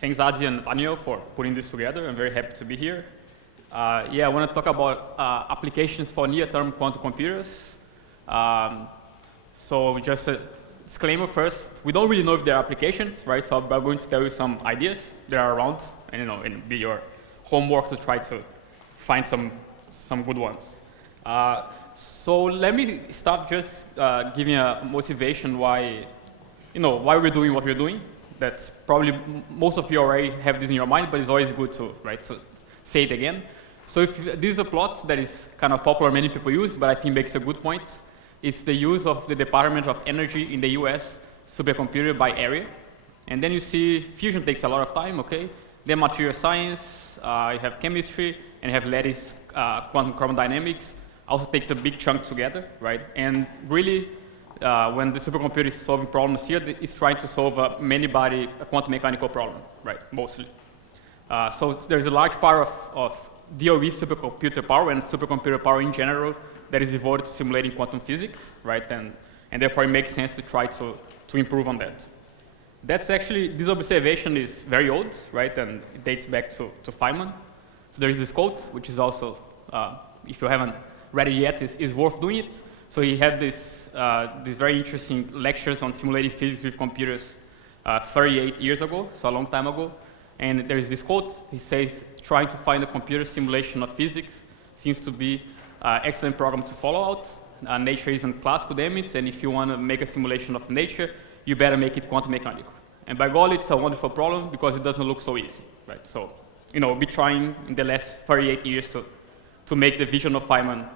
Thanks, Adi and Daniel, for putting this together. I'm very happy to be here. Yeah, I want to talk about applications for near-term quantum computers. So just a disclaimer first, we don't really know if there are applications, right? So I'm going to tell you some ideas that are around, and it'll be your homework to try to find some good ones. So let me start just giving a motivation why we're doing what we're doing. That's probably most of you already have this in your mind, but it's always good to say it again. So if this is a plot that is kind of popular, many people use, but I think makes a good point. It's the use of the Department of Energy in the US supercomputer by area. And then you see fusion takes a lot of time, okay? Then material science, you have chemistry, and you have lattice quantum chromodynamics. Also takes a big chunk together, right? And really, when the supercomputer is solving problems here, it's trying to solve a many-body quantum mechanical problem, right, mostly. So there's a large part of DOE supercomputer power and supercomputer power in general that is devoted to simulating quantum physics, right? And therefore it makes sense to try to improve on that. That's actually, this observation is very old, right? And it dates back to Feynman. So there is this quote, which is also, if you haven't read it yet, is worth doing it. So he had these very interesting lectures on simulating physics with computers 38 years ago, so a long time ago. And there's this quote, he says, trying to find a computer simulation of physics seems to be an excellent program to follow out. Nature isn't classical damage, and if you want to make a simulation of nature, you better make it quantum mechanical. And by golly, it's a wonderful problem because it doesn't look so easy, right? So, we'll be trying in the last 38 years to make the vision of Feynman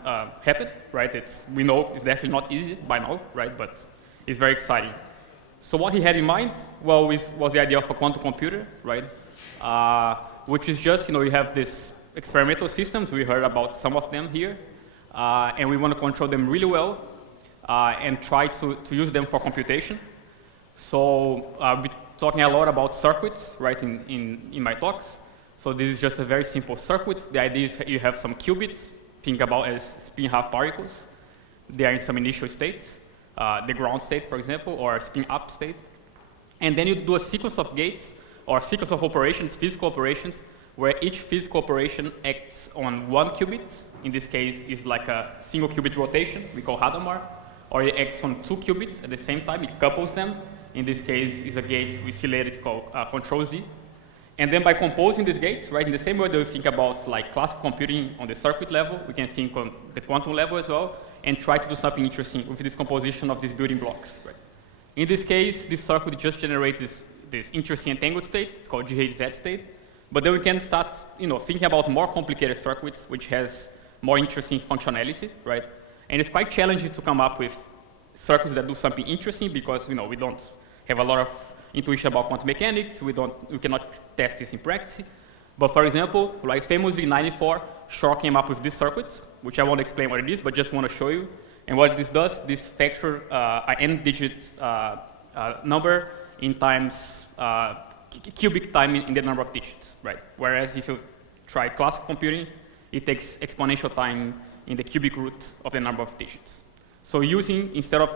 happen, right? We know it's definitely not easy by now, right? But it's very exciting. So what he had in mind, well, was the idea of a quantum computer, right? Which is just, you have these experimental systems. We heard about some of them here. And we want to control them really well and try to use them for computation. So I'll be talking a lot about circuits, right, in my talks. So this is just a very simple circuit. The idea is you have some qubits, think about as spin half particles. They are in some initial states, the ground state, for example, or spin up state. And then you do a sequence of gates or a sequence of operations, physical operations, where each physical operation acts on one qubit. In this case, is like a single qubit rotation, we call Hadamard, or it acts on two qubits at the same time, it couples them. In this case, is a gate we see later, it's called control Z. And then by composing these gates, right, in the same way that we think about like classical computing on the circuit level, we can think on the quantum level as well, and try to do something interesting with this composition of these building blocks. Right? In this case, this circuit just generates this interesting entangled state, it's called GHZ state. But then we can start, thinking about more complicated circuits, which has more interesting functionality, right? And it's quite challenging to come up with circuits that do something interesting because, we don't have a lot of intuition about quantum mechanics. We cannot test this in practice. But for example, like famously in '94, Shor came up with this circuit, which I won't explain what it is, but just want to show you. And what this does, this factor an n-digit number in times cubic time in the number of digits, right? Whereas if you try classical computing, it takes exponential time in the cubic root of the number of digits. So instead of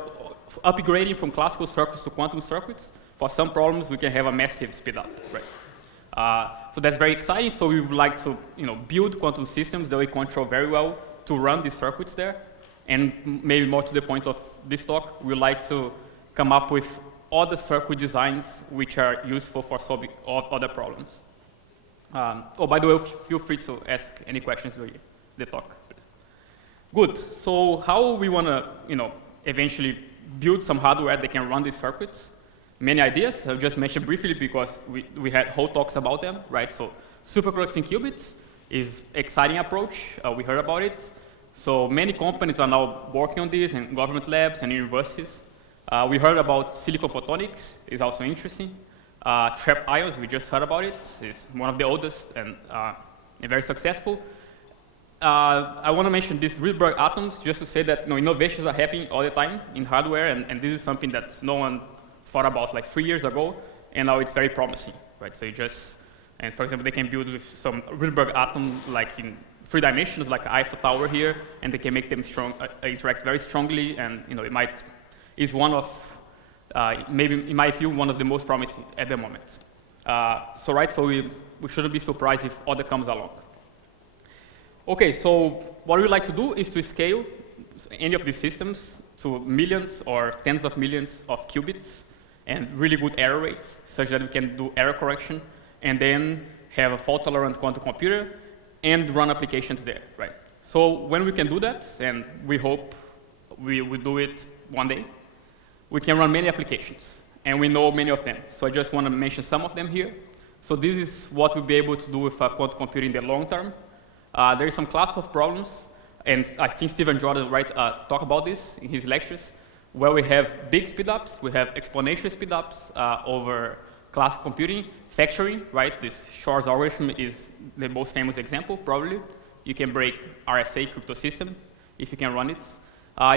upgrading from classical circuits to quantum circuits, for some problems we can have a massive speed up, right? So that's very exciting. So we would like to, build quantum systems that we control very well to run these circuits there. And maybe more to the point of this talk, we would like to come up with other circuit designs which are useful for solving other problems. By the way, feel free to ask any questions during the talk. Good. So how we want to, eventually build some hardware that can run these circuits? Many ideas. I'll just mention briefly because we had whole talks about them, right? So superconducting qubits is exciting approach. We heard about it. So many companies are now working on this in government labs and universities. We heard about silicon photonics, is also interesting. Trapped ions, we just heard about it. It's one of the oldest and very successful. I want to mention these Rydberg atoms just to say that innovations are happening all the time in hardware, and this is something that no one thought about like 3 years ago, and now it's very promising, right? So and for example, they can build with some Rydberg atom like in 3 dimensions, like Eiffel Tower here, and they can make them interact very strongly, and is one of, maybe in my view, one of the most promising at the moment. So we shouldn't be surprised if other comes along. Okay, so what we like to do is to scale any of these systems to millions or tens of millions of qubits and really good error rates, such that we can do error correction and then have a fault-tolerant quantum computer and run applications there, right? So when we can do that, and we hope we will do it one day, we can run many applications, and we know many of them. So I just want to mention some of them here. So this is what we'll be able to do with a quantum computer in the long term. There is some class of problems, and I think Stephen Jordan talked about this in his lectures, where we have big speedups, we have exponential speedups over classical computing, factoring, right? This Shor's algorithm is the most famous example, probably. You can break RSA crypto system if you can run it.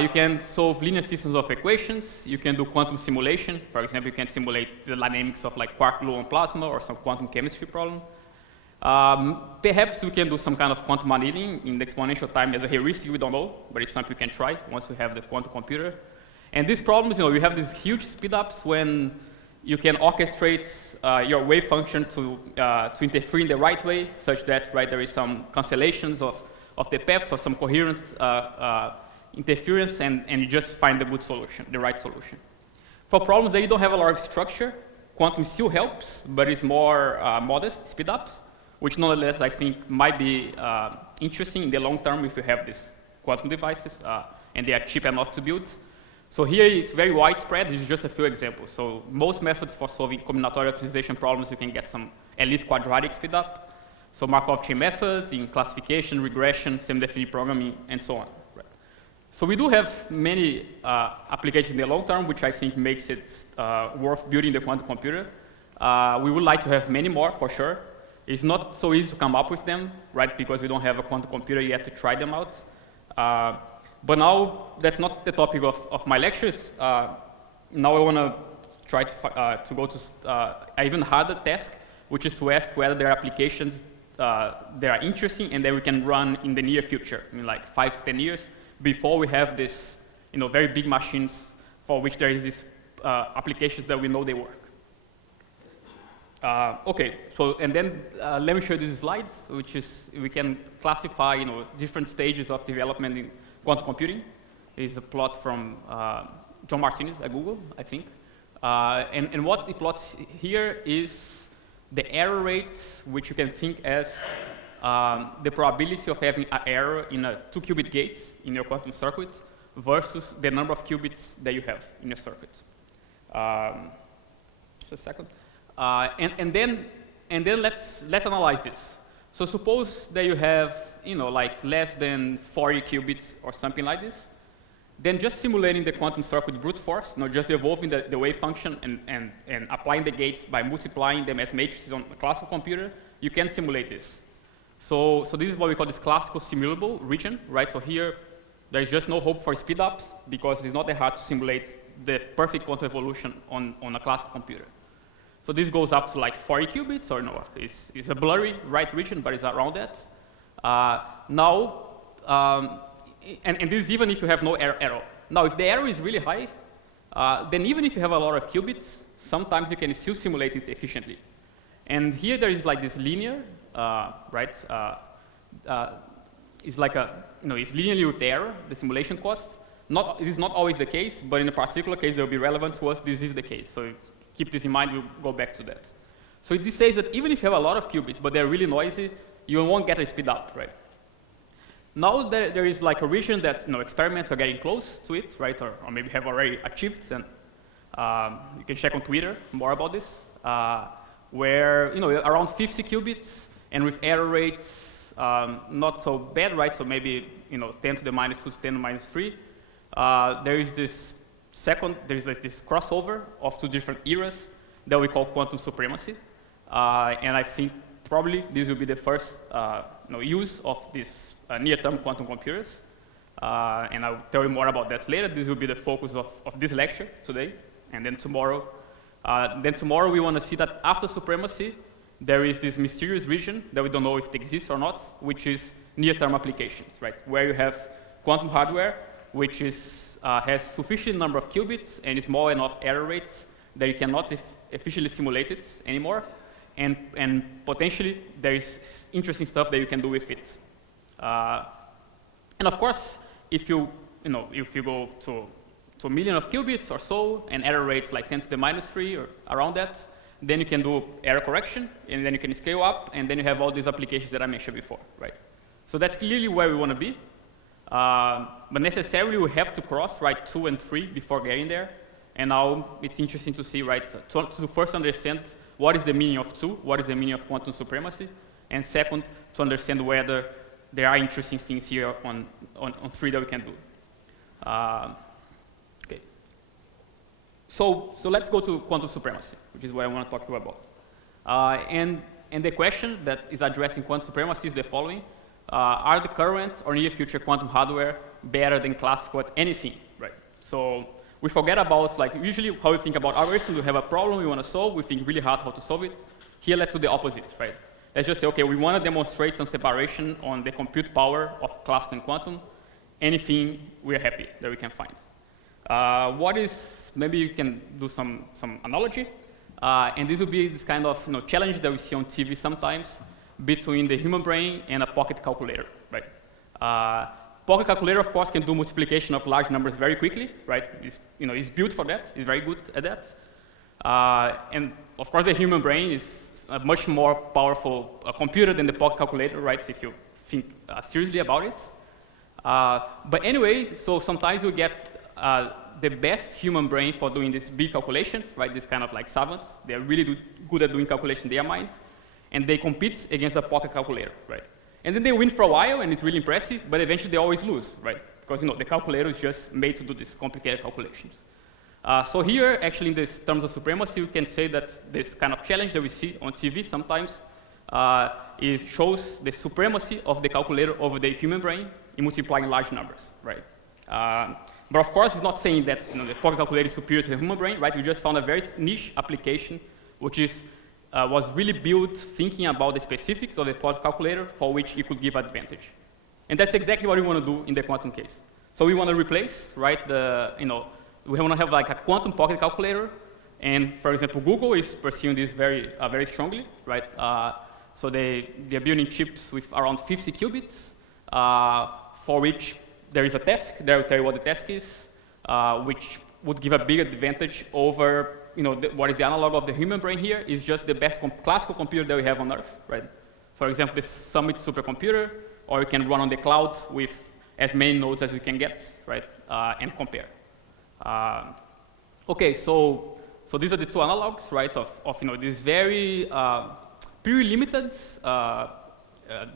You can solve linear systems of equations. You can do quantum simulation. For example, you can simulate the dynamics of like quark-gluon plasma or some quantum chemistry problem. Perhaps we can do some kind of quantum annealing in the exponential time as a heuristic. We don't know, but it's something we can try once we have the quantum computer. And these problems, you have these huge speedups when you can orchestrate your wave function to interfere in the right way, such that there is some cancellations of the paths or some coherent interference, and you just find the good solution, the right solution. For problems that you don't have a lot of structure, quantum still helps, but it's more modest speedups, which nonetheless I think might be interesting in the long term if you have these quantum devices and they are cheap enough to build. So here it's very widespread. This is just a few examples. So most methods for solving combinatorial optimization problems, you can get some at least quadratic speedup. So Markov chain methods in classification, regression, semi-definite programming, and so on. Right. So we do have many applications in the long term, which I think makes it worth building the quantum computer. We would like to have many more, for sure. It's not so easy to come up with them, right? Because we don't have a quantum computer yet to try them out. But now, that's not the topic of my lectures. Now I want to try to go to an even harder task, which is to ask whether there are applications that are interesting and that we can run in the near future, in like 5 to 10 years, before we have this, very big machines for which there is these applications that we know they work. Okay, so and then let me show you these slides, which is we can classify, different stages of development in quantum computing. Is a plot from John Martinez at Google, I think. And what it plots here is the error rates, which you can think as the probability of having an error in a 2-qubit gate in your quantum circuit versus the number of qubits that you have in your circuit. Just a second. And then let's analyze this. So suppose that you have, like less than 40 qubits or something like this. Then just simulating the quantum circuit brute force, just evolving the wave function and applying the gates by multiplying them as matrices on a classical computer, you can simulate this. So this is what we call this classical simulable region, right? So here, there's just no hope for speedups because it's not that hard to simulate the perfect quantum evolution on a classical computer. So this goes up to like 40 qubits, or no, it's a blurry right region, but it's around that. And this is even if you have no error. Now, if the error is really high, then even if you have a lot of qubits, sometimes you can still simulate it efficiently. And here there is like this linear, right? It's like it's linearly with the error, the simulation cost. It is not always the case, but in a particular case that will be relevant to us, this is the case. So keep this in mind, we'll go back to that. So this says that even if you have a lot of qubits, but they're really noisy, you won't get a speed up, right? Now there is like a region that experiments are getting close to it, right? Or maybe have already achieved, and you can check on Twitter more about this, where around 50 qubits and with error rates not so bad, right? So maybe 10 to the minus 2 to 10 to the minus 3. There is this like this crossover of 2 different eras that we call quantum supremacy, and I think probably this will be the first use of this near-term quantum computers, and I'll tell you more about that later. This will be the focus of this lecture today, and then tomorrow. We want to see that after supremacy, there is this mysterious region that we don't know if it exists or not, which is near-term applications, right? Where you have quantum hardware, which has sufficient number of qubits and small enough error rates that you cannot efficiently simulate it anymore. and potentially there is interesting stuff that you can do with it. And of course, if you go to a million of qubits or so, and error rates like 10 to the minus 3 or around that, then you can do error correction, and then you can scale up, and then you have all these applications that I mentioned before, right? So that's clearly where we want to be. But necessarily we have to cross, right, 2 and 3 before getting there. And now it's interesting to see, right, to first understand what is the meaning of 2, what is the meaning of quantum supremacy, and second, to understand whether there are interesting things here on 3 that we can do. Okay. So let's go to quantum supremacy, which is what I want to talk to you about. And the question that is addressing quantum supremacy is the following. Are the current or near future quantum hardware better than classical at anything, right? So we forget about, like, usually how we think about algorithms. We have a problem we want to solve. We think really hard how to solve it. Here, let's do the opposite, right? Let's just say, OK, we want to demonstrate some separation on the compute power of classical and quantum. Anything, we're happy that we can find. Maybe you can do some analogy. And this will be this kind of challenge that we see on TV sometimes between the human brain and a pocket calculator, right? Pocket calculator, of course, can do multiplication of large numbers very quickly, right? It's built for that. It's very good at that. And of course, the human brain is a much more powerful computer than the pocket calculator, right? If you think seriously about it. But anyway, so sometimes you get the best human brain for doing these big calculations, right? These kind of like savants. They're really good at doing calculation in their mind. And they compete against a pocket calculator, right? And then they win for a while, and it's really impressive, but eventually they always lose, right? Because the calculator is just made to do these complicated calculations. So here, actually, in this terms of supremacy, we can say that this kind of challenge that we see on TV sometimes shows the supremacy of the calculator over the human brain in multiplying large numbers, right? But of course, it's not saying that the pocket calculator is superior to the human brain, right? We just found a very niche application, which was really built thinking about the specifics of the pocket calculator for which it could give advantage. And that's exactly what we want to do in the quantum case. So we want to replace, right, we want to have like a quantum pocket calculator. And for example, Google is pursuing this very strongly, right? So they're building chips with around 50 qubits, for which there is a task. There I'll tell you what the task is, which would give a big advantage over what is the analog of the human brain here is just the best classical computer that we have on Earth, right? For example, the Summit supercomputer, or you can run on the cloud with as many nodes as we can get, right? And compare. Okay, so these are the two analogs, right? Of this very pretty limited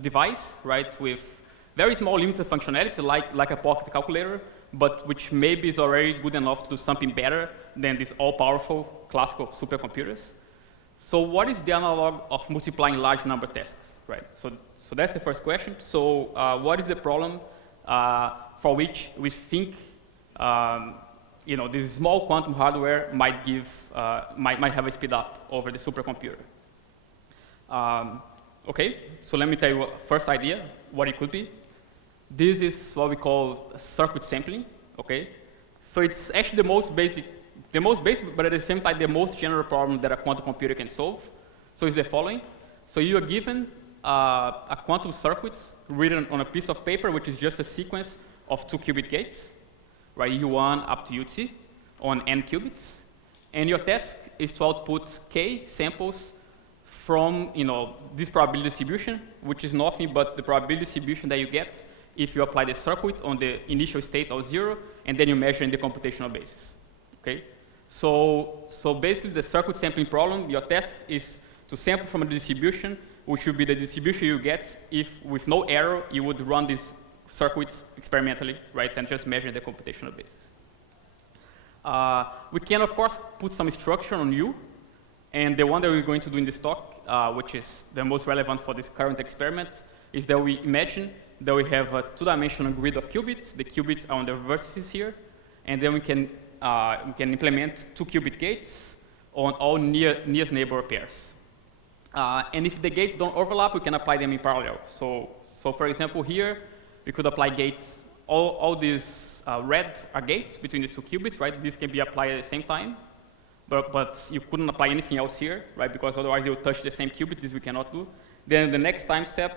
device, right? With very small limited functionality, like a pocket calculator, but which maybe is already good enough to do something better than these all-powerful classical supercomputers. So what is the analog of multiplying large number tasks, right? So that's the first question. So what is the problem for which we think this small quantum hardware might have a speed up over the supercomputer? Okay, so let me tell you first idea, what it could be. This is what we call circuit sampling, okay? So it's actually the most basic, but at the same time, the most general problem that a quantum computer can solve. So it's the following. So you are given a quantum circuit written on a piece of paper, which is just a sequence of 2 qubit gates, right? U1 up to UT on n qubits. And your task is to output k samples from this probability distribution, which is nothing but the probability distribution that you get if you apply the circuit on the initial state of 0, and then you measure in the computational basis. Okay? So basically, the circuit sampling problem, your task is to sample from the distribution, which would be the distribution you get if, with no error, you would run these circuits experimentally, right, and just measure the computational basis. We can, of course, put some structure on U, and the one that we're going to do in this talk, which is the most relevant for this current experiment, is that we imagine that we have a 2-dimensional grid of qubits. The qubits are on the vertices here, and then we can implement 2 qubit gates on all nearest neighbor pairs. And if the gates don't overlap, we can apply them in parallel. So for example, here we could apply gates. All these red are gates between these 2 qubits, right? These can be applied at the same time. but you couldn't apply anything else here, right? Because otherwise you'll touch the same qubit. This we cannot do. Then the next time step,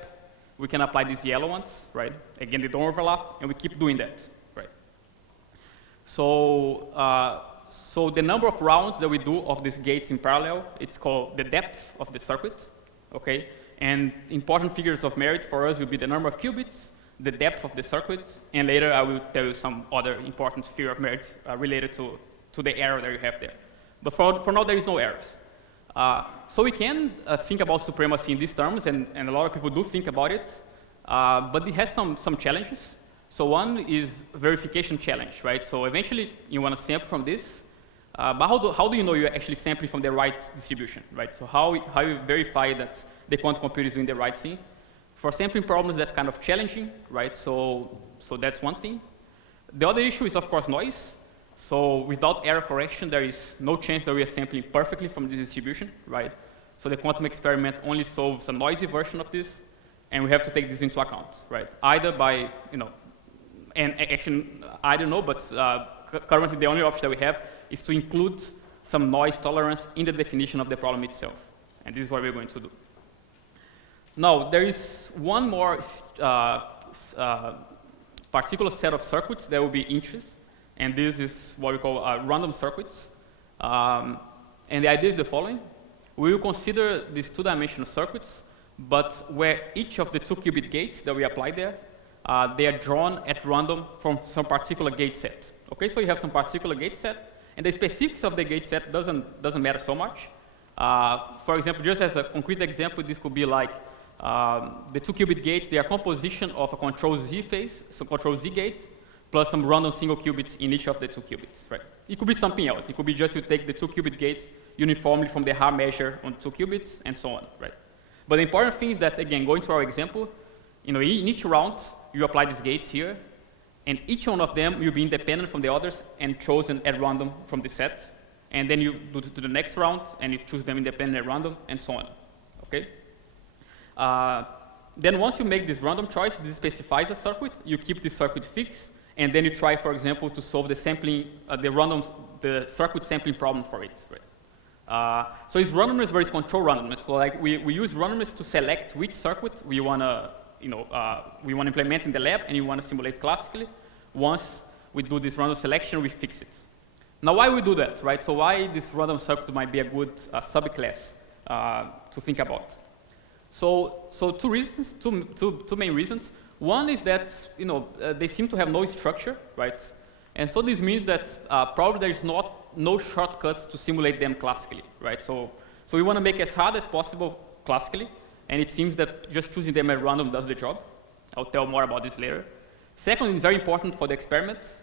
we can apply these yellow ones, right? Again, they don't overlap, and we keep doing that, right? So, so the number of rounds that we do of these gates in parallel, it's called the depth of the circuit, okay? And important figures of merit for us will be the number of qubits, the depth of the circuit, and later I will tell you some other important figure of merit related to the error that you have there. But for now, there is no errors. So we can think about supremacy in these terms, and a lot of people do think about it, but it has some challenges. So one is verification challenge, right? So eventually, you want to sample from this, but how do you know you're actually sampling from the right distribution, right? So how you verify that the quantum computer is doing the right thing? For sampling problems, that's kind of challenging, right? So that's one thing. The other issue is, of course, noise. So without error correction, there is no chance that we are sampling perfectly from this distribution, right? So the quantum experiment only solves a noisy version of this, and we have to take this into account, right? Either by, and actually, I don't know, but currently the only option that we have is to include some noise tolerance in the definition of the problem itself. And this is what we're going to do. Now, there is one more particular set of circuits that will be interest, and this is what we call random circuits. And the idea is the following. We will consider these two-dimensional circuits, but where each of the 2 qubit gates that we apply there, they are drawn at random from some particular gate set. Okay, so you have some particular gate set, and the specifics of the gate set doesn't matter so much. For example, just as a concrete example, this could be like the 2 qubit gates, they are composition of a control Z phase, so control Z gates, plus some random single qubits in each of the 2 qubits, right? It could be something else. It could be just you take the 2 qubit gates uniformly from the Haar measure on 2 qubits and so on, right? But the important thing is that, again, going to our example, in each round, you apply these gates here, and each one of them will be independent from the others and chosen at random from the set. And then you do to the next round, and you choose them independent at random, and so on, okay? Then once you make this random choice, this specifies a circuit, you keep this circuit fixed, and then you try, for example, to solve the sampling, the circuit sampling problem for it, right? So it's randomness versus control randomness. So like we use randomness to select which circuit we want to, implement in the lab, and you want to simulate classically. Once we do this random selection, we fix it. Now, why we do that, right? So why this random circuit might be a good subclass to think about? So two reasons, two main reasons. One is that they seem to have no structure, right? And so this means that probably there is no shortcuts to simulate them classically, right? So we want to make as hard as possible classically, and it seems that just choosing them at random does the job. I'll tell more about this later. Second, it's very important for the experiments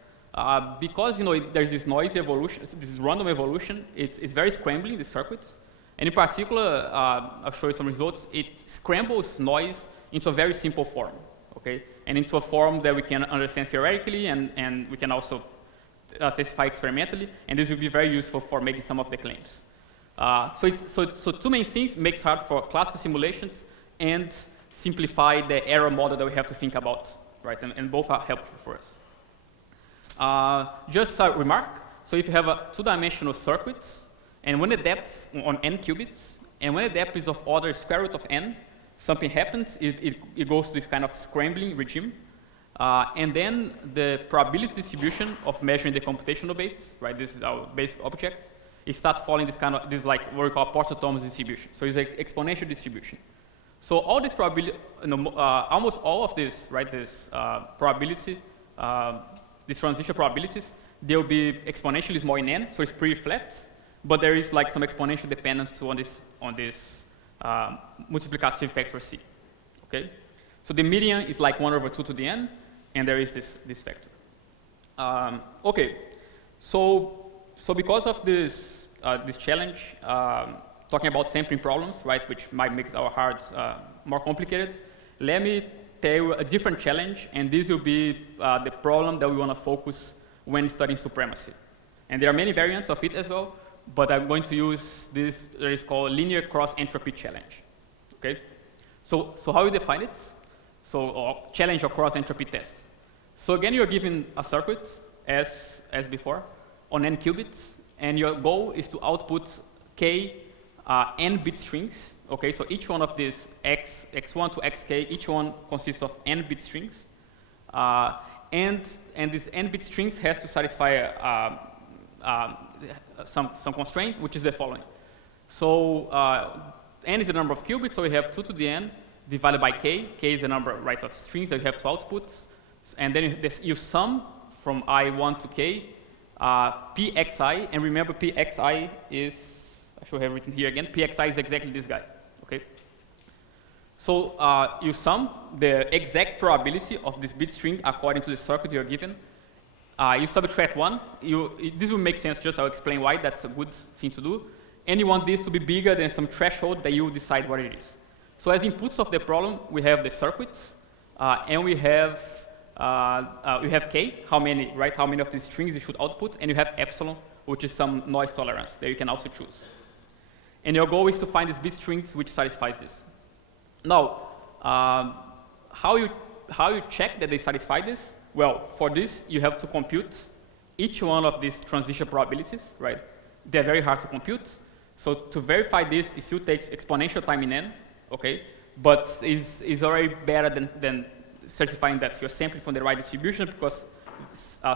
because there's this noisy evolution, this random evolution. It's very scrambling, the circuits, and in particular, I'll show you some results. It scrambles noise into a very simple form. Okay, and into a form that we can understand theoretically, and we can also testify experimentally, and this will be very useful for making some of the claims. So two main things: makes hard for classical simulations and simplify the error model that we have to think about, right? And both are helpful for us. Just a remark: so if you have a two-dimensional circuit, and when the depth on n qubits, and when the depth is of order square root of n, something happens, it goes to this kind of scrambling regime. And then the probability distribution of measuring the computational basis, right, this is our basic object, it starts following this like what we call Porter-Thomas distribution. So it's an exponential distribution. So all this probability, almost all of this, right, this probability, these transition probabilities, they'll be exponentially small in n, so it's pretty flat, but there is like some exponential dependence on this multiplicative factor C, okay? So the median is like 1/2 to the n, and there is this factor. Okay, so because of this challenge, talking about sampling problems, right, which might make our hard more complicated, let me tell you a different challenge, and this will be the problem that we want to focus when studying supremacy. And there are many variants of it as well, but I'm going to use this that is called linear cross-entropy challenge, okay? So how you define it? So challenge or cross-entropy test. So again, you're given a circuit as before on n qubits, and your goal is to output k n bit strings. Okay, so each one of these x1 to xk, each one consists of n bit strings, and these n bit strings has to satisfy some constraint, which is the following. So n is the number of qubits, so we have 2 to the n divided by k. K is the number, right, of strings that you have to output, and then you sum from I1 to k pxi, and remember pxi is, I should have written here again, pxi is exactly this guy. Okay. So you sum the exact probability of this bit string according to the circuit you're given. You subtract 1. This will make sense, just I'll explain why that's a good thing to do. And you want this to be bigger than some threshold that you decide what it is. So as inputs of the problem, we have the circuits, and we have k, how many, right? How many of these strings you should output, and you have epsilon, which is some noise tolerance that you can also choose. And your goal is to find these bit strings which satisfies this. Now, how you check that they satisfy this? Well, for this, you have to compute each one of these transition probabilities, right? They're very hard to compute. So to verify this, it still takes exponential time in n, okay? But is already better than certifying that you're sampling from the right distribution, because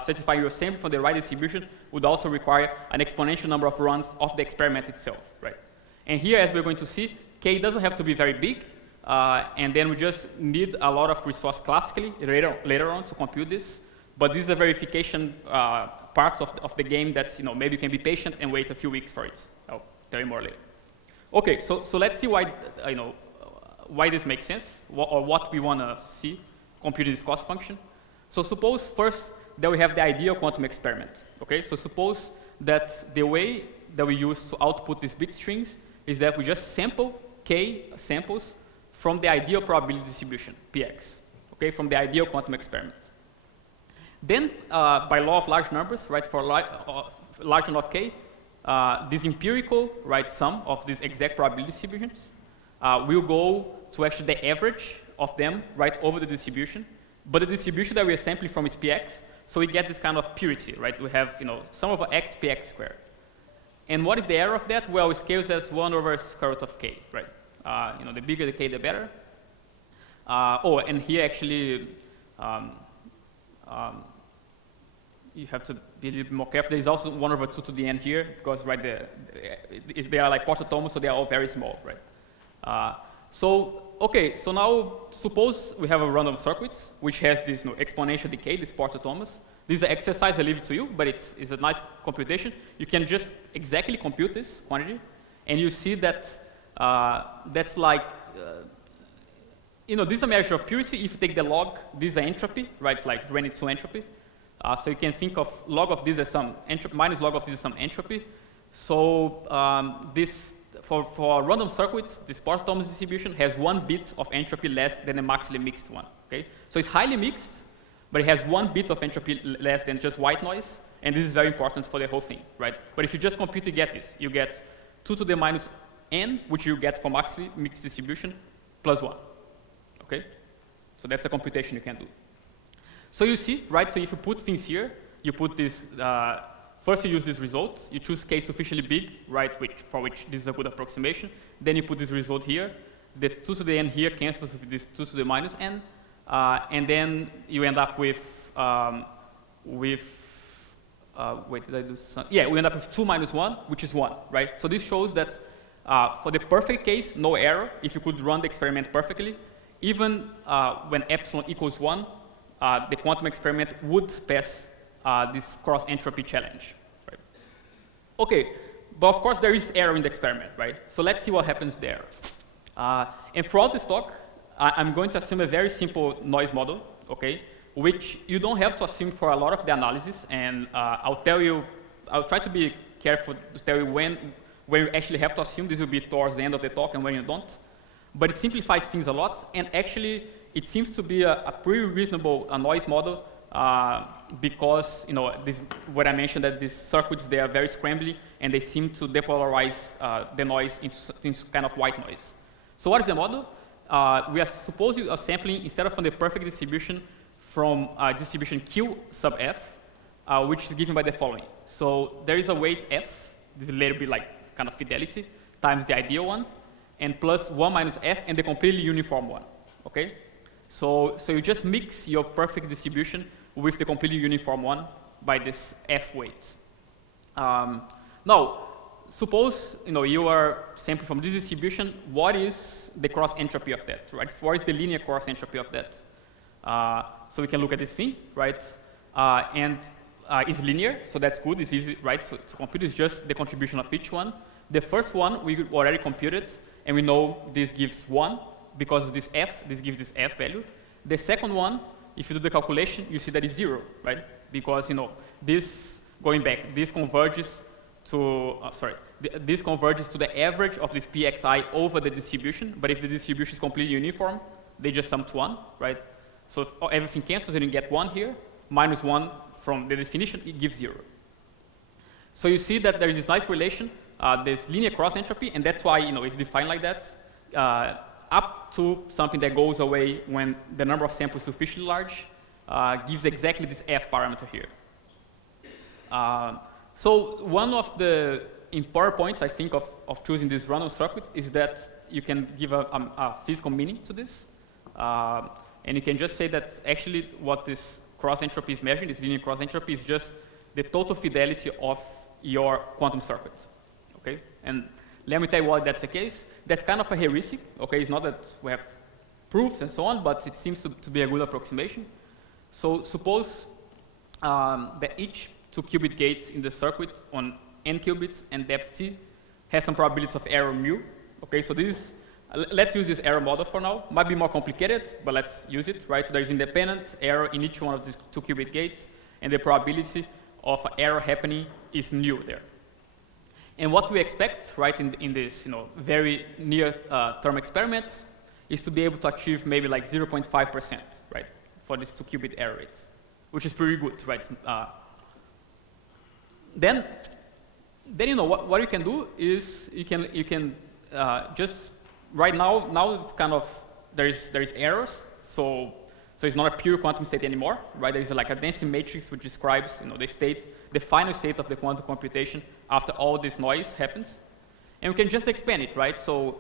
certifying your sample from the right distribution would also require an exponential number of runs of the experiment itself, right? And here, as we're going to see, k doesn't have to be very big, and then we just need a lot of resource classically later on to compute this. But this is a verification part of the game that, maybe you can be patient and wait a few weeks for it. I'll tell you more later. Okay, so let's see why, why this makes sense, or what we want to see computing this cost function. So suppose first that we have the ideal quantum experiment. Okay, so suppose that the way that we use to output these bit strings is that we just sample k samples from the ideal probability distribution, px, okay, from the ideal quantum experiment. Then, by law of large numbers, right, for large number of k, this empirical, right, sum of these exact probability distributions will go to actually the average of them, right, over the distribution. But the distribution that we are sampling from is px, so we get this kind of purity, right? We have, sum over x px squared. And what is the error of that? Well, it scales as 1 over square root of k, right? The bigger the k, the better. And here actually, you have to be a little bit more careful. There is also 1 over 2 to the n here, because right they are like portotomos, so they are all very small, right? So now suppose we have a random circuit which has this exponential decay, this portotomos. This is an exercise, I leave it to you, but it's a nice computation. You can just exactly compute this quantity, and you see that that's like, this is a measure of purity. If you take the log, this is an entropy, right? It's like running to entropy. So you can think of log of this as some entropy, minus log of this as some entropy. So this, for random circuits, this portotomos distribution has 1 bit of entropy less than the maximally mixed one, okay? So it's highly mixed, but it has 1 bit of entropy less than just white noise, and this is very important for the whole thing, right? But if you just compute, you get this. You get 2 to the minus n, which you get for maximally mixed distribution, plus 1, okay? So that's a computation you can do. So you see, right, so if you put things here, you put this, first you use this result, you choose k sufficiently big, right, for which this is a good approximation, then you put this result here, the 2 to the n here cancels with this 2 to the minus n, and then you end up with, wait, did I do some? Yeah, we end up with 2 minus 1, which is 1, right? So this shows that for the perfect case, no error, if you could run the experiment perfectly, even when epsilon equals 1, the quantum experiment would pass this cross-entropy challenge, right? Okay, but of course there is error in the experiment, right? So let's see what happens there. And throughout this talk, I'm going to assume a very simple noise model, okay, which you don't have to assume for a lot of the analysis, and I'll try to be careful to tell you when you actually have to assume. This will be towards the end of the talk and when you don't. But it simplifies things a lot, and actually it seems to be a pretty reasonable noise model because, what I mentioned, that these circuits, they are very scrambly and they seem to depolarize the noise into kind of white noise. So what is the model? We are supposing a sampling, instead of from the perfect distribution, from distribution Q sub f, which is given by the following. So there is a weight f, this is a little bit like kind of fidelity, times the ideal one, and plus 1 minus f and the completely uniform one, okay? So you just mix your perfect distribution with the completely uniform one by this f weight. Now, suppose you are sampling from this distribution. What is the cross entropy of that, right? What is the linear cross entropy of that? So we can look at this thing, right? It's linear, so that's good. It's easy, right? So to compute is just the contribution of each one. The first one we already computed, and we know this gives 1 because of this f. This gives this f value. The second one, if you do the calculation, you see that it's 0, right? Because this going back, this converges to this converges to the average of this pxi over the distribution. But if the distribution is completely uniform, they just sum to 1, right? So if everything cancels, and you get 1 here, minus 1 from the definition, it gives 0. So you see that there is this nice relation, this linear cross entropy, and that's why it's defined like that, up to something that goes away when the number of samples is sufficiently large, gives exactly this f parameter here. So one of the important points, I think, of choosing this random circuit is that you can give a physical meaning to this. And you can just say that actually what this cross entropy is measuring, this linear cross entropy, is just the total fidelity of your quantum circuit. Okay? And let me tell you why that's the case. That's kind of a heuristic. Okay? It's not that we have proofs and so on, but it seems to be a good approximation. So suppose that each 2-qubit gates in the circuit on n qubits and depth t has some probabilities of error mu. Okay, so this is, let's use this error model for now. Might be more complicated, but let's use it, right? So there's independent error in each one of these 2-qubit gates, and the probability of error happening is nu there. And what we expect, right, in this very near term experiments is to be able to achieve maybe like 0.5%, right, for this 2-qubit error rates, which is pretty good, right? Then what you can do is you can just right now it's kind of there is errors, so it's not a pure quantum state anymore, right? There is like a density matrix which describes the final state of the quantum computation after all this noise happens, and we can just expand it, right? So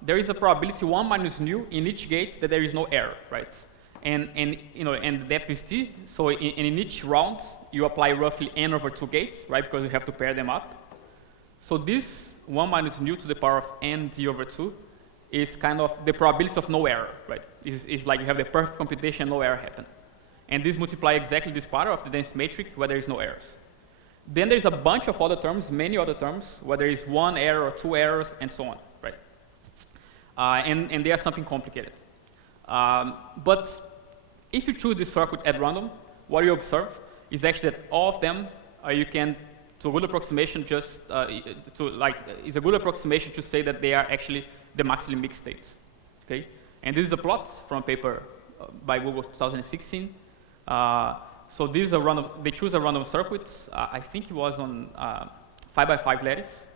there is a probability 1 minus nu in each gate that there is no error, right? And the depth is t, so in each round you apply roughly n over 2 gates, right? Because you have to pair them up. So this 1 minus nu to the power of n d over 2 is kind of the probability of no error, right? It's like you have the perfect computation, no error happen. And this multiply exactly this part of the density matrix where there is no errors. Then there's a bunch of other terms, many other terms, where there is 1 error or 2 errors and so on, right? And they are something complicated. But if you choose this circuit at random, what you observe is actually that all of them you can, to a good approximation, just it's a good approximation to say that they are actually the maximally mixed states. Okay, and this is a plot from a paper by Google 2016. So this is a random. They choose a random circuit. I think it was on 5 by 5 lattice,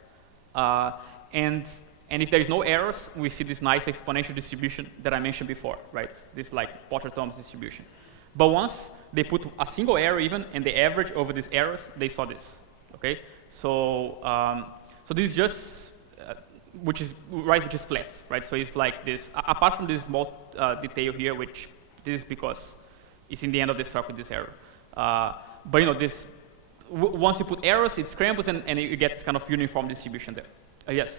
and if there is no errors, we see this nice exponential distribution that I mentioned before, right? This like Potter-Thomas distribution. But once they put a single error even, and they average over these errors, they saw this, okay? So, so this is just, which is flat, right? So it's like this, apart from this small detail here, which this is because it's in the end of the circuit, this error. But this, once you put errors, it scrambles and you get this kind of uniform distribution there. Yes?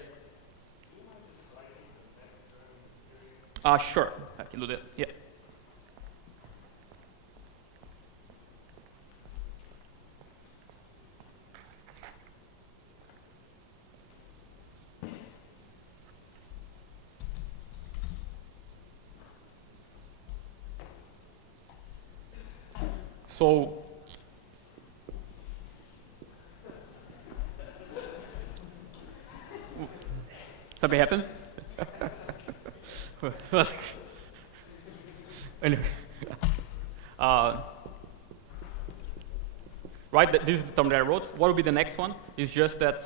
Sure, I can do that, yeah. So, something happened? Anyway, right, this is the term that I wrote. What will be the next one? It's just that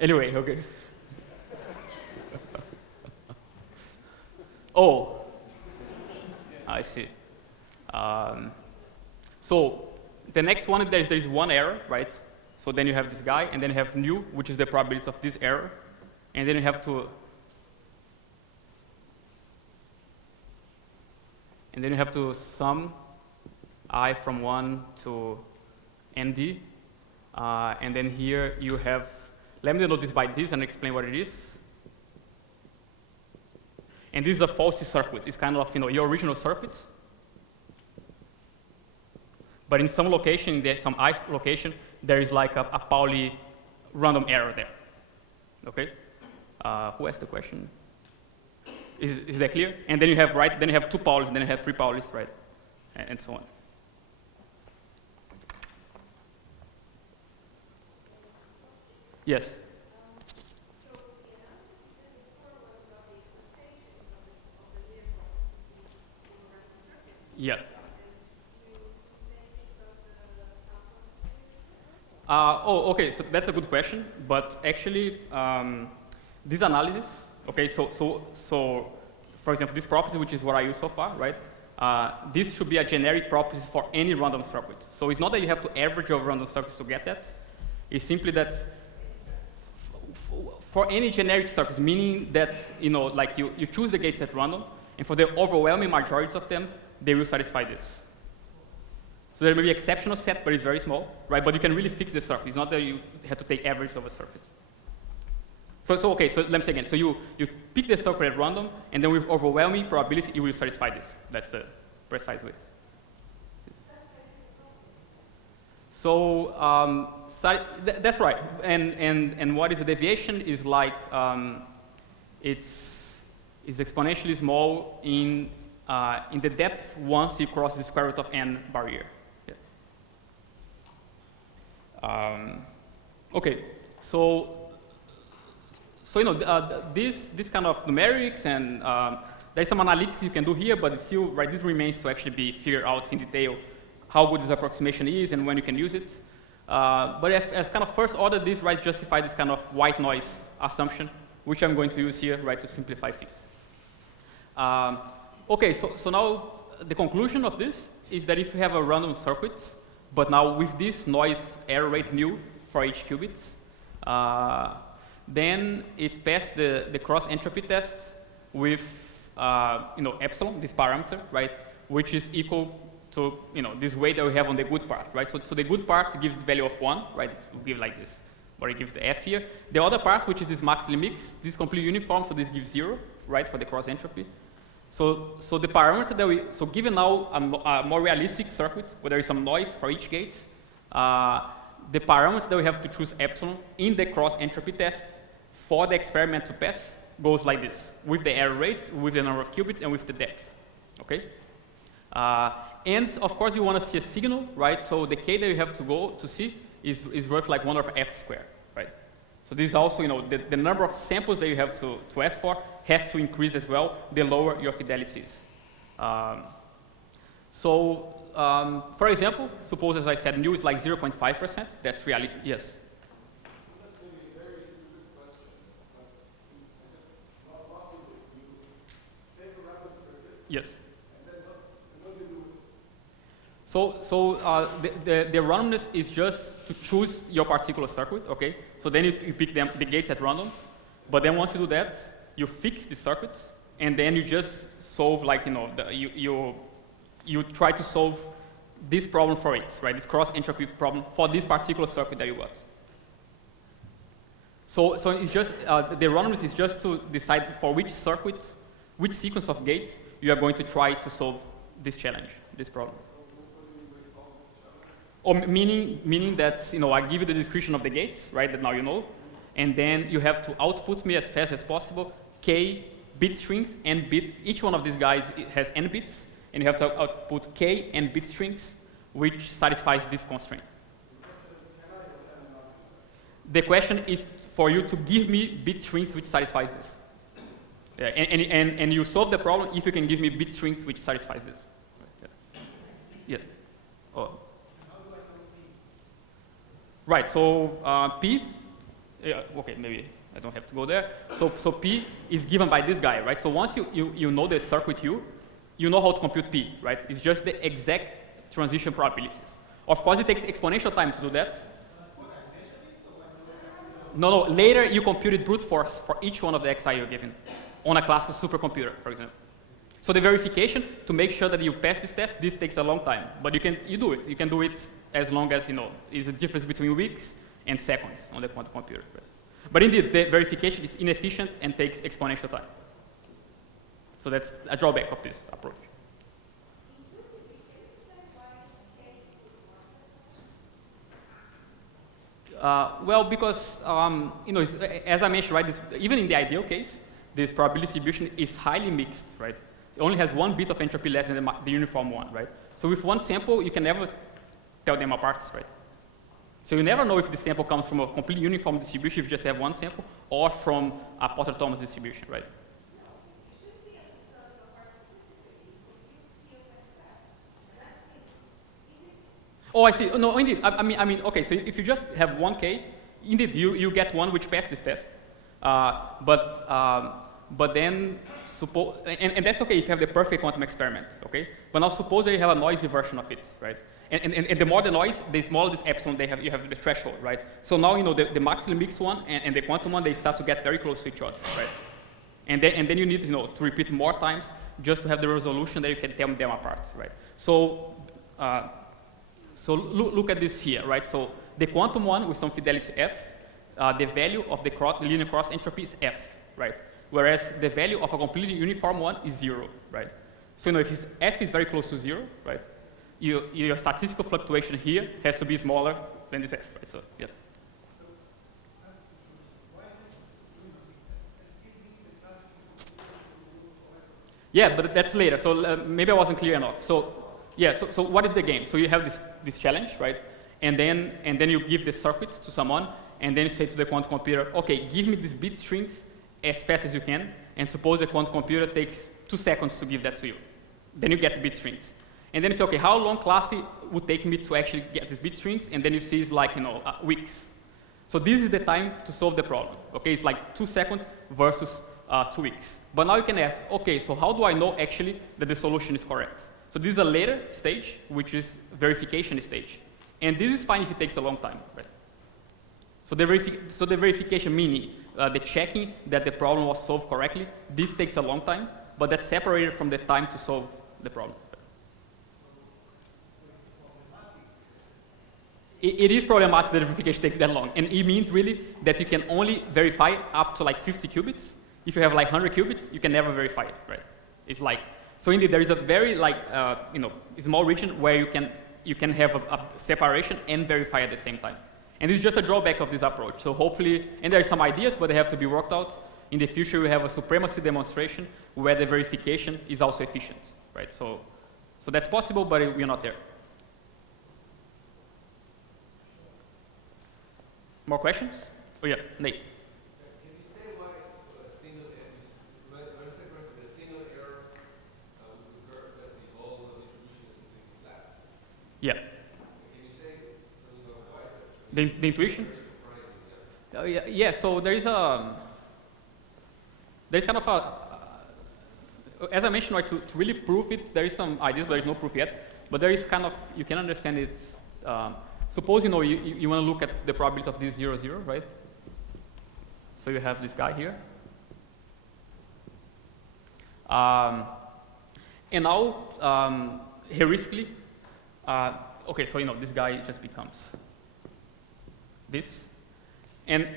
anyway, okay. Oh, I see. So the next one, there's one error, right? So then you have this guy, and then you have nu, which is the probability of this error, and then you have to sum I from 1 to nd, and then here you have, let me denote this by this and explain what it is. And this is a faulty circuit. It's kind of your original circuit, but in some location, some I location, there is like a Pauli random error there. Okay? Who asked the question? Is that clear? And then you have then you have 2 Paulis, and then you have 3 Paulis, right? And so on. Yes. Yeah. Okay, so that's a good question, but actually, this analysis, okay, so for example, this property, which is what I use so far, right? This should be a generic property for any random circuit. So it's not that you have to average over random circuits to get that. It's simply that for any generic circuit, meaning that, like you choose the gates at random, and for the overwhelming majority of them, they will satisfy this. So there may be exceptional set, but it's very small, right? But you can really fix the circuit. It's not that you have to take average over circuits. Okay, so let me say again. So you pick the circuit at random, and then with overwhelming probability, it will satisfy this. That's the precise way. So that's right. And what is the deviation is like it's exponentially small in the depth once you cross the square root of n barrier. Okay, so this kind of numerics and there's some analytics you can do here, but it's still, right, this remains to actually be figured out in detail how good this approximation is and when you can use it. But as kind of first order, this, right, justify this kind of white noise assumption, which I'm going to use here, right, to simplify things. Okay, so now the conclusion of this is that if you have a random circuit, but now with this noise error rate nu for each qubit, then it passed the cross-entropy test with epsilon, this parameter, right, which is equal to this weight that we have on the good part, right? So the good part gives the value of 1, right? It will give like this, but it gives the f here. The other part, which is this maximally mixed, this is completely uniform, so this gives 0, right, for the cross-entropy. So the parameter that so given now a more realistic circuit where there is some noise for each gate, the parameter that we have to choose epsilon in the cross-entropy test for the experiment to pass goes like this, with the error rate, with the number of qubits, and with the depth, okay? And of course you want to see a signal, right? So the k that you have to go to see is worth like 1 over f squared, right? So this is also, the number of samples that you have to ask for has to increase as well, the lower your fidelity is. For example, suppose, as I said, nu is like 0.5%. That's reality. Yes. That's maybe a very stupid question, but I just lost it. You take a random circuit. Yes. And then what do you do? The randomness is just to choose your particular circuit, okay? So then you pick the gates at random, but then once you do that, you fix the circuits, and then you just solve, like, you try to solve this problem for it, right? This cross-entropy problem for this particular circuit that you got. So it's just, the randomness is just to decide for which circuits, which sequence of gates you are going to try to solve this challenge, this problem. Or meaning that, I give you the description of the gates, right, that now you know, and then you have to output me as fast as possible k bit strings and bit. Each one of these guys has n bits, and you have to output k and bit strings, which satisfies this constraint. The question is for you to give me bit strings which satisfies this. Yeah, and you solve the problem if you can give me bit strings which satisfies this. Yeah. Oh. Right, so P, okay, maybe I don't have to go there. So P is given by this guy, right? So once you know the circuit U, you know how to compute P, right? It's just the exact transition probabilities. Of course, it takes exponential time to do that. No, later you computed brute force for each one of the xi you're given on a classical supercomputer, for example. So the verification, to make sure that you pass this test, this takes a long time. But you do it. You can do it as long as, is a difference between weeks and seconds on the quantum computer. Right? But indeed, the verification is inefficient and takes exponential time. So that's a drawback of this approach. Well, because as I mentioned, right, even in the ideal case, this probability distribution is highly mixed, right? It only has one bit of entropy less than the uniform one, right? So with one sample, you can never tell them apart, right? So you never know if the sample comes from a completely uniform distribution if you just have one sample, or from a Potter-Thomas distribution, right? Oh, I see. No, indeed. I mean, okay. So if you just have 1K, indeed, you get one which passed this test. But then suppose, and that's okay if you have the perfect quantum experiment, okay? But now suppose that you have a noisy version of it, right? And the more the noise, the smaller this epsilon you have the threshold, right? So now the maximally mixed one and the quantum one, they start to get very close to each other, right? And then you need to repeat more times just to have the resolution that you can tell them apart, right? So look at this here, right? So the quantum one with some fidelity f, the value of the linear cross entropy is f, right? Whereas the value of a completely uniform one is 0, right? So if f is very close to 0, right? Your statistical fluctuation here has to be smaller than this f, right? So yeah. Yeah, but that's later. So maybe I wasn't clear enough. So yeah, so what is the game? So you have this challenge, right? And then you give the circuit to someone, and then you say to the quantum computer, okay, give me these bit strings as fast as you can, and suppose the quantum computer takes 2 seconds to give that to you. Then you get the bit strings. And then you say, okay, how long classically would take me to actually get these bit strings? And then you see it's like, weeks. So this is the time to solve the problem, okay? It's like 2 seconds versus 2 weeks. But now you can ask, okay, so how do I know actually that the solution is correct? So this is a later stage, which is verification stage. And this is fine if it takes a long time, right? So the verification, meaning the checking that the problem was solved correctly, this takes a long time, but that's separated from the time to solve the problem. It is problematic that the verification takes that long, and it means really that you can only verify up to like 50 qubits. If you have like 100 qubits, you can never verify it, right? It's like, so indeed there is a very small region where you can have a separation and verify at the same time. And this is just a drawback of this approach. So hopefully, and there are some ideas, but they have to be worked out. In the future, we have a supremacy demonstration where the verification is also efficient, right? So that's possible, but we're not there. More questions? Oh yeah, Nate. Can you say why a single when it's equal to the single error would occur that the whole distribution is completely flat? Yeah. Can you say something about why? The intuition? Very surprising, Yeah. So there's kind of as I mentioned, right, to really prove it, there is some ideas, but there is no proof yet. But there is kind of, you can understand it. Suppose you want to look at the probability of this 0, 0, right? So you have this guy here. And now, heuristically, okay, so this guy just becomes this. And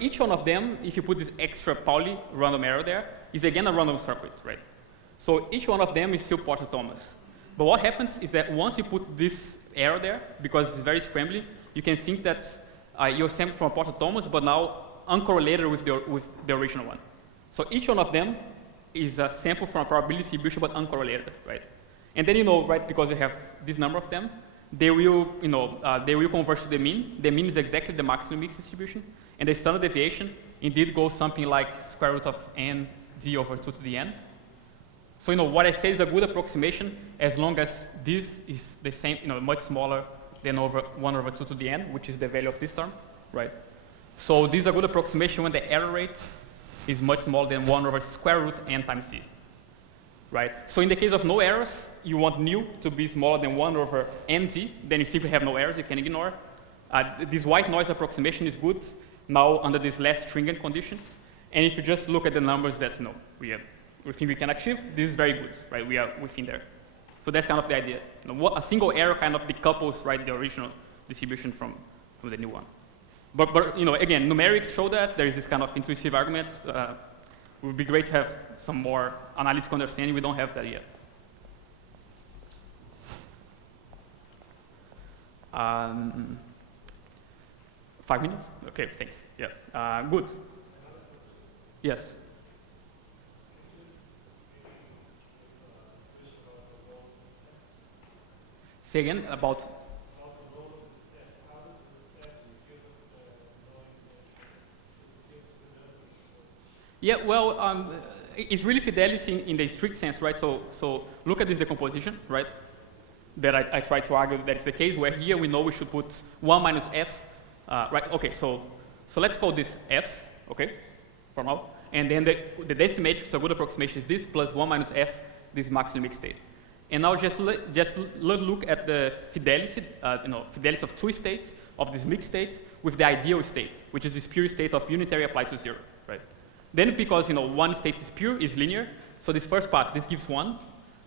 each one of them, if you put this extra Pauli random error there, is again a random circuit, right? So each one of them is still Potter-Thomas. But what happens is that once you put this error there, because it's very scrambly, you can think that you're sampling from a Potter-Thomas, but now uncorrelated with the original one. So each one of them is a sample from a probability distribution, but uncorrelated, right? And then right, because you have this number of them, they will converge to the mean. The mean is exactly the maximum mixed distribution, and the standard deviation indeed goes something like square root of n d over 2 to the n. So what I say is a good approximation as long as this is the same, much smaller than 1 over 2 to the n, which is the value of this term, right? So this is a good approximation when the error rate is much smaller than 1 over square root n times c. right? So in the case of no errors, you want nu to be smaller than 1 over mz, then you simply have no errors, you can ignore. This white noise approximation is good now under these less stringent conditions. And if you just look at the numbers that we think we can achieve, this is very good, right? We are within there. So that's kind of the idea. A single error kind of decouples, right, the original distribution from the new one. But again, numerics show that there is this kind of intuitive argument. It would be great to have some more analytical understanding. We don't have that yet. 5 minutes? Okay, thanks. Yeah, good. Yes. Say again about. Yeah, well, it's really fidelity in the strict sense, right? So look at this decomposition, right? That I try to argue that it's the case where here we know we should put 1 minus f, right? Okay, so let's call this f, okay, for now. And then the decimal matrix, a good approximation is this plus 1 minus f, this maximum mixed state. And now just look at the fidelity, fidelity of two states of these mixed states with the ideal state, which is this pure state of unitary applied to 0, right? Then because one state is pure, is linear, so this first part, this gives 1,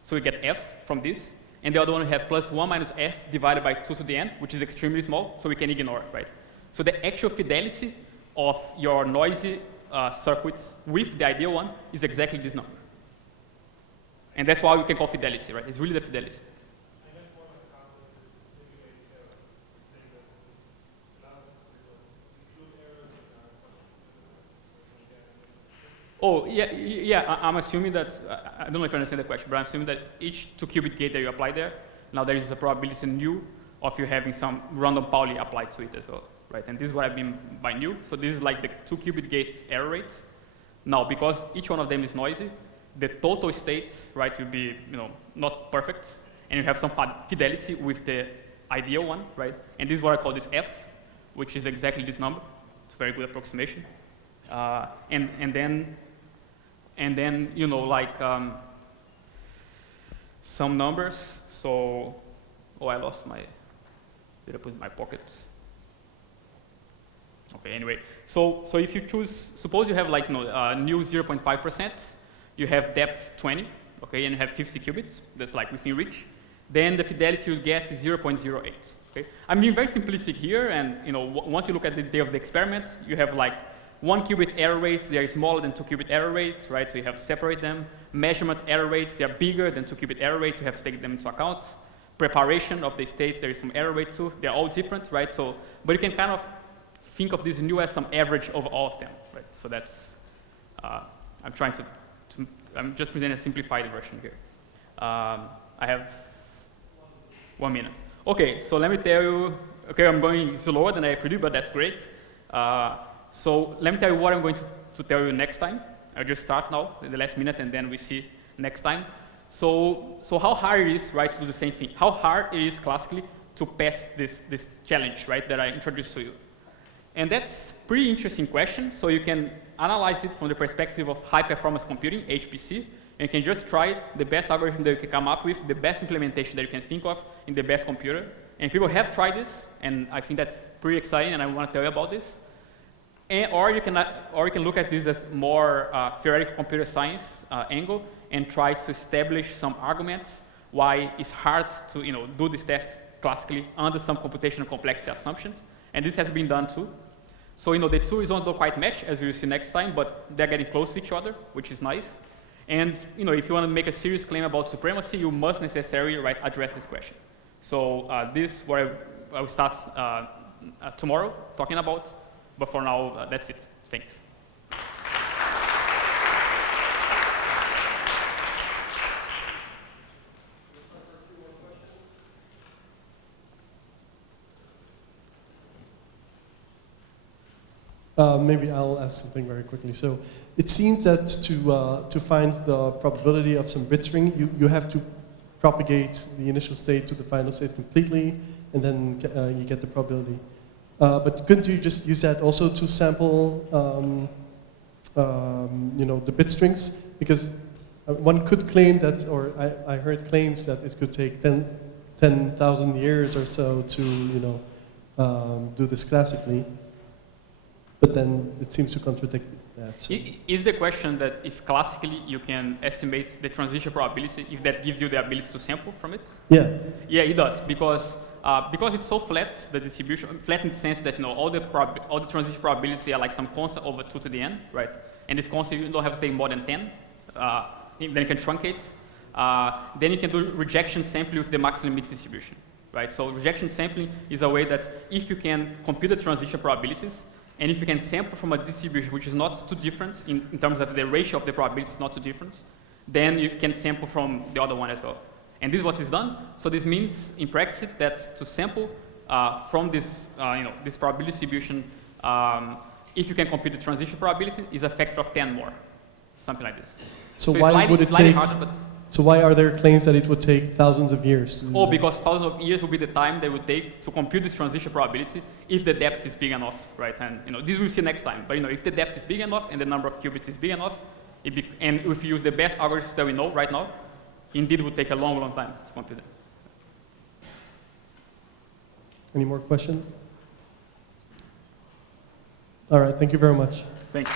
so we get f from this, and the other one we have plus 1 minus f divided by 2 to the n, which is extremely small, so we can ignore it, right? So the actual fidelity of your noisy circuits with the ideal one is exactly this number. And that's why we can call fidelity, right? It's really the fidelity. Oh, yeah, I'm assuming that, I don't know if you understand the question, but I'm assuming that each 2-qubit gate that you apply there, now there is a probability nu of you having some random Pauli applied to it as well, right? And this is what I mean by nu. So this is like the 2-qubit gate error rates. Now, because each one of them is noisy, the total states, right, will be, not perfect, and you have some fidelity with the ideal one, right? And this is what I call this f, which is exactly this number. It's a very good approximation. And then like some numbers. So, I lost my. Did I put it in my pockets? Okay. Anyway, so if you choose, suppose you have like nu 0.5%. You have depth 20, okay, and you have 50 qubits, that's like within reach, then the fidelity you get is 0.08, okay? I'm being very simplistic here, and once you look at the day of the experiment, you have like 1 qubit error rates, they are smaller than 2 qubit error rates, right? So you have to separate them. Measurement error rates, they are bigger than 2 qubit error rates, you have to take them into account. Preparation of the states, there is some error rate too, they're all different, right? So, but you can kind of think of this nu as some average over all of them, right? So that's, I'm just presenting a simplified version here. I have 1 minute. Okay, so let me tell you, okay, I'm going slower than I predicted, but that's great. So let me tell you what I'm going to tell you next time. I'll just start now, in the last minute, and then we see next time. So how hard it is, right, to do the same thing? How hard it is classically to pass this challenge, right, that I introduced to you? And that's a pretty interesting question. So you can analyze it from the perspective of high-performance computing, HPC, and you can just try the best algorithm that you can come up with, the best implementation that you can think of in the best computer. And people have tried this, and I think that's pretty exciting, and I want to tell you about this. Or you can look at this as more theoretical computer science angle and try to establish some arguments why it's hard to do this test classically under some computational complexity assumptions. And this has been done too. So the two is don't quite match, as we'll see next time, but they're getting close to each other, which is nice. And if you want to make a serious claim about supremacy, you must necessarily address this question. So this is what I will start tomorrow talking about. But for now, that's it. Thanks. Maybe I'll ask something very quickly. So it seems that to find the probability of some bit string, you have to propagate the initial state to the final state completely, and then you get the probability. But couldn't you just use that also to sample, the bit strings? Because One could claim that, or I heard claims that it could take 10,000 years or so to, do this classically. But then it seems to contradict that. So. Is the question that if classically you can estimate the transition probability, if that gives you the ability to sample from it? Yeah. Yeah, it does, because it's so flat, the distribution, flat in the sense that all the transition probability are like some constant over 2 to the n, right? And this constant you don't have to take more than 10. Then you can truncate. Then you can do rejection sampling with the maximum mixed distribution, right? So rejection sampling is a way that if you can compute the transition probabilities, and if you can sample from a distribution which is not too different in terms of the ratio of the probabilities is not too different, then you can sample from the other one as well. And this is what is done. So this means in practice that to sample from this, this probability distribution, if you can compute the transition probability, is a factor of 10 more, something like this. So why would it take? Harder, so why are there claims that it would take thousands of years? To because thousands of years will be the time they would take to compute this transition probability if the depth is big enough, right? And this we'll see next time. But if the depth is big enough and the number of qubits is big enough, and if you use the best algorithms that we know right now, indeed it would take a long, long time to compute it. Any more questions? All right. Thank you very much. Thanks.